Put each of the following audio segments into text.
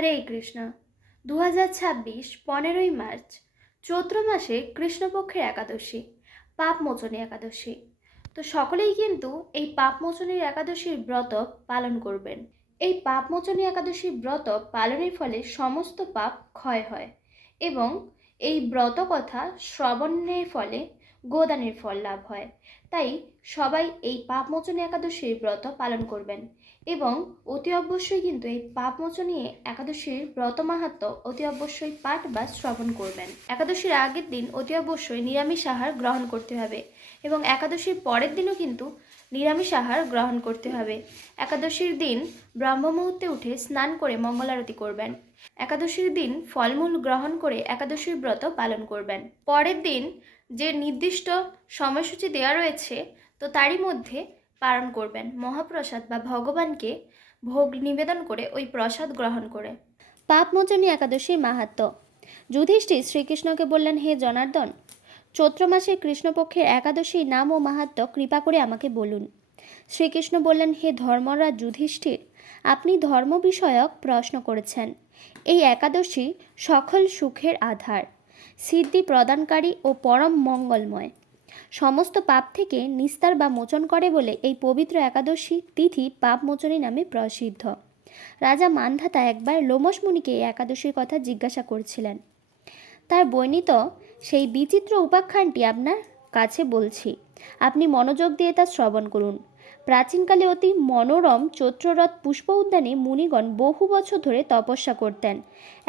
হরে Krishna. 2026 15ই March চৈত্র মাসে কৃষ্ণপক্ষের একাদশী, পাপমোচনী একাদশী। তো সকলেই কিন্তু এই পাপমোচনীর একাদশীর ব্রত পালন করবেন। এই পাপমোচনী একাদশীর ব্রত পালনের ফলে সমস্ত পাপ ক্ষয় হয় এবং এই ব্রত কথা শ্রবণের ফলে গোদানের ফল লাভ হয়। তাই সবাই এই পাপমোচনী একাদশীর ব্রত পালন করবেন এবং অতি অবশ্যই কিন্তু এই পাপমোচনী একাদশীর ব্রত মাহাত্ম্য অতি অবশ্যই পাঠ বা শ্রবণ করবেন। একাদশীর আগের দিন অতি অবশ্যই নিরামিষ আহার গ্রহণ করতে হবে এবং একাদশীর পরের দিনও কিন্তু নিরামিষ আহার গ্রহণ করতে হবে। একাদশীর দিন ব্রহ্ম মুহূর্তে উঠে স্নান করে মঙ্গল আরতি করবেন। একাদশীর দিন ফলমূল গ্রহণ করে একাদশীর ব্রত পালন করবেন। পরের দিন যে নির্দিষ্ট সময়সূচি দেওয়া রয়েছে তো তারই মধ্যে পালন করবেন মহাপ্রসাদ বা ভগবানকে ভোগ নিবেদন করে ওই প্রসাদ গ্রহণ করে। পাপমোচনী একাদশীর মাহাত্ম্য। যুধিষ্ঠির শ্রীকৃষ্ণকে বললেন, হে জনার্দন, চৈত্র মাসের কৃষ্ণপক্ষের একাদশীর নাম ও মাহাত্ম্য কৃপা করে আমাকে বলুন। শ্রীকৃষ্ণ বললেন, হে ধর্মরাজ যুধিষ্ঠির, আপনি ধর্ম বিষয়ক প্রশ্ন করেছেন। এই একাদশী সকল সুখের আধার, সিদ্ধি প্রদানকারী ও পরম মঙ্গলময়, সমস্ত পাপ থেকে নিস্তার বা মোচন করে বলে এই পবিত্র একাদশী তিথি পাপমোচনী নামে প্রসিদ্ধ। রাজা মান্ধাতা একবার লোমশ মুনিকে এই একাদশীর কথা জিজ্ঞাসা করছিলেন। তার বর্ণিত সেই বিচিত্র উপাখ্যানটি আপনার কাছে বলছি, আপনি মনোযোগ দিয়ে তা শ্রবণ করুন। প্রাচীনকালে অতি মনোরম চৈত্ররথ পুষ্প উদ্যানে মুনিগণ বহু বছর ধরে তপস্যা করতেন।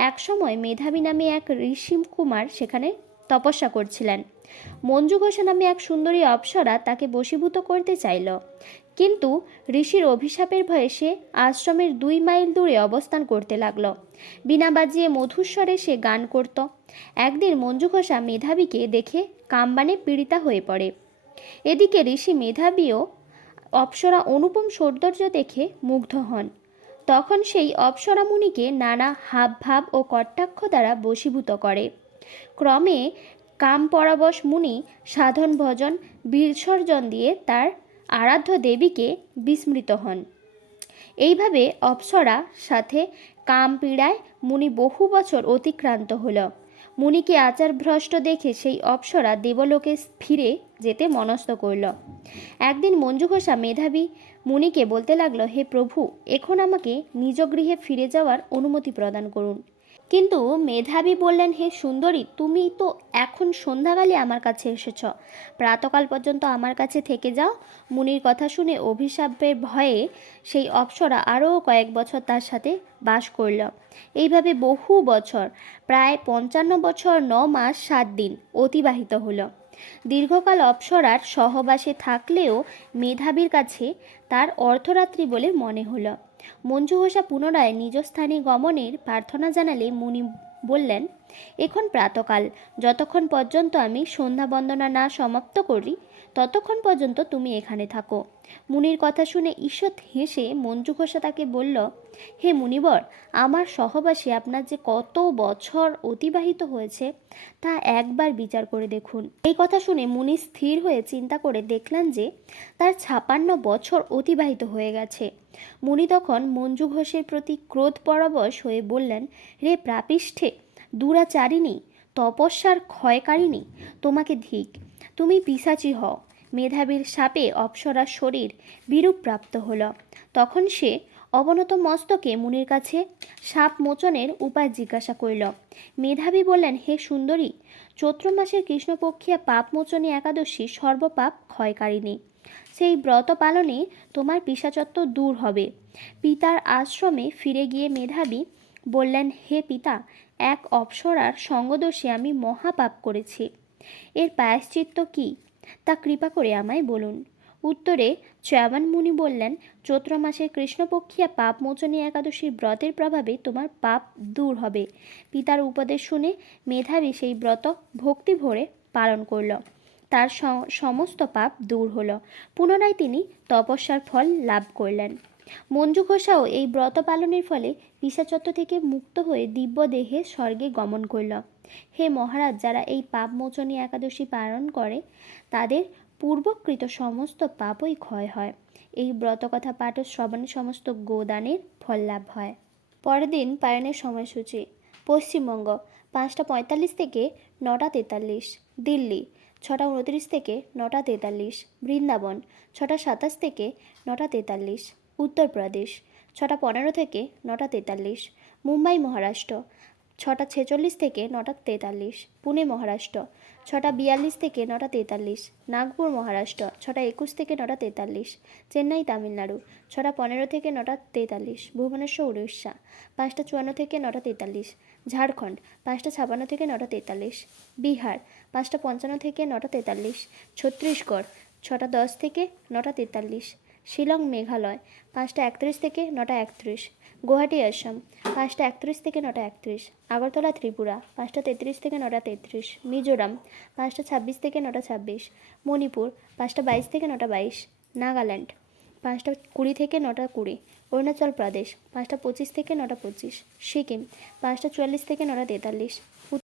একসময় মেধাবী নামে এক ঋষি কুমার সেখানে তপস্যা করছিলেন। মঞ্জু ঘোষা নামে এক সুন্দরী অপ্সরা তাকে বশীভূত করতে চাইল, কিন্তু ঋষির অভিশাপের ভয়ে সে আশ্রমের 2 মাইল দূরে অবস্থান করতে লাগল। বীণা বাজিয়ে মধুস্বরে সে গান করত। একদিন মঞ্জু ঘোষা মেধাবীকে দেখে কামবানে পীড়িতা হয়ে পড়ে। এদিকে ঋষি মেধাবীও অপ্সরা অনুপম সৌন্দর্য দেখে মুগ্ধ হন। তখন সেই অপ্সরা মুনিকে নানা হাবভাব ও কটাক্ষ দ্বারা বশীভূত করে। ক্রমে কাম পরবশ মুনি সাধন ভজন বিসর্জন দিয়ে তার আরাধ্য দেবীকে বিস্মৃত হন। এইভাবে অপ্সরা সাথে কাম পীড়ায় মুনি বহু বছর অতিক্রান্ত হল। মুনিকে আচার ভ্রষ্ট দেখে সেই অপ্সরা দেবলোকে ফিরে যেতে মনস্থ করল। একদিন মঞ্জু ঘোষা মেধাবী মুনিকে বলতে লাগলো, হে প্রভু, এখন আমাকে নিজ গৃহে ফিরে যাওয়ার অনুমতি প্রদান করুন। কিন্তু মেধাবী বললেন, হে সুন্দরী, তুমি তো এখন সন্ধ্যাকালে আমার কাছে এসেছ, প্রাতকাল পর্যন্ত আমার কাছে থেকে যাও। মুনির কথা শুনে অভিশাপের ভয়ে সেই অপ্সরা আরও কয়েক বছর তার সাথে বাস করল। এইভাবে বহু বছর, প্রায় 55 বছর 9 মাস 7 দিন অতিবাহিত হলো। দীর্ঘকাল অপ্সরার সহবাসে থাকলেও মেধাবীর কাছে তার অর্ধরাত্রি বলে মনে হলো। মঞ্জু ঘোষা পুনরায় নিজ স্থানে গমনের প্রার্থনা জানালে মুনি বললেন, এখন প্রাতকাল, যতক্ষণ পর্যন্ত আমি সন্ধ্যা বন্দনা না সমাপ্ত করি ততক্ষণ পর্যন্ত তুমি এখানে থাকো। মুনির কথা শুনে ঈষৎ হেসে মঞ্জু ঘোষা তাকে বলল, হে মুনিবর, আমার সহবাসে আপনার যে কত বছর অতিবাহিত হয়েছে তা একবার বিচার করে দেখুন। এই কথা শুনে মুনি স্থির হয়ে চিন্তা করে দেখলেন যে তার 56 বছর অতিবাহিত হয়ে গেছে। মুনি তখন মঞ্জু ঘোষের প্রতি ক্রোধ পরবশ হয়ে বললেন, রে প্রাপিষ্ঠে, দুরাচারিণী, তপস্যার ক্ষয়কারিণী, তোমাকে ধিক, তুমি পিশাচী হও। মেধাবীর শাপে অপ্সরার শরীর বিরূপ প্রাপ্ত হল। তখন সে অবনত মস্তকে মুনির কাছে শাপ মোচনের উপায় জিজ্ঞাসা করিল। মেধাবী বললেন, হে সুন্দরী, চৈত্র মাসের কৃষ্ণপক্ষিয়া পাপমোচনী একাদশী সর্বপাপ ক্ষয়কারিণী। সেই ব্রত পালনে তোমার পিশাচত্ব দূর হবে। পিতার আশ্রমে ফিরে গিয়ে মেধাবী বললেন, হে পিতা, এক অপ্সরার সঙ্গদোষে আমি মহাপাপ করেছি। এর প্রায়শ্চিত্ত কি তা কৃপা করে আমায় বলুন। উত্তরে চ্যবন মুনি বললেন, চৈত্র মাসের কৃষ্ণপক্ষিয়া পাপমোচনী একাদশীর ব্রতের প্রভাবে তোমার পাপ দূর হবে। পিতার উপদেশ শুনে মেধাবী সেই ব্রত ভক্তি ভরে পালন করল। তার সমস্ত পাপ দূর হলো। পুনরায় তিনি তপস্যার ফল লাভ করলেন। মঞ্জু ঘোষাও এই ব্রত পালনের ফলে পিশাচত্ব থেকে মুক্ত হয়ে দিব্য দেহে স্বর্গে গমন করল। হে মহারাজ, যারা এই পাপমোচনী একাদশী পালন করে তাদের পূর্বকৃত সমস্ত পাপই ক্ষয় হয়। এই ব্রতকথা পাঠ ও শ্রবণে সমস্ত গোদানের ফল লাভ হয়। পরের দিন পায়নের সময়সূচি। পশ্চিমবঙ্গ 5:45 থেকে 9:43। দিল্লি 6:29 থেকে 9:43। বৃন্দাবন 6:27 থেকে 9:43। উত্তরপ্রদেশ 6:15 থেকে 9:43। মুম্বাই মহারাষ্ট্র 6:46 থেকে 9:43। পুনে মহারাষ্ট্র 6:42 থেকে 9:43। নাগপুর মহারাষ্ট্র 6:21 থেকে 9:43। চেন্নাই তামিলনাড়ু 6:15 থেকে 9:43। ভুবনেশ্বর উড়িষ্যা 5:54 থেকে 9:43। ঝাড়খণ্ড 5:56 থেকে 9:43। বিহার 5:55 থেকে 9:43। ছত্তিশগড় 6:10 থেকে 9:43। শিলং মেঘালয় 5:31 থেকে 9:31। গুয়াহাটি আসাম 5:31 থেকে 9:31। আগরতলা ত্রিপুরা 5:33 থেকে 9:33। মিজোরাম 5:26 থেকে 9:26। মণিপুর 5:22 থেকে 9:22। নাগাল্যান্ড 5:20 থেকে 9:20। অরুণাচল প্রদেশ 5:25 থেকে 9:25। সিকিম 5:44 থেকে 9:43।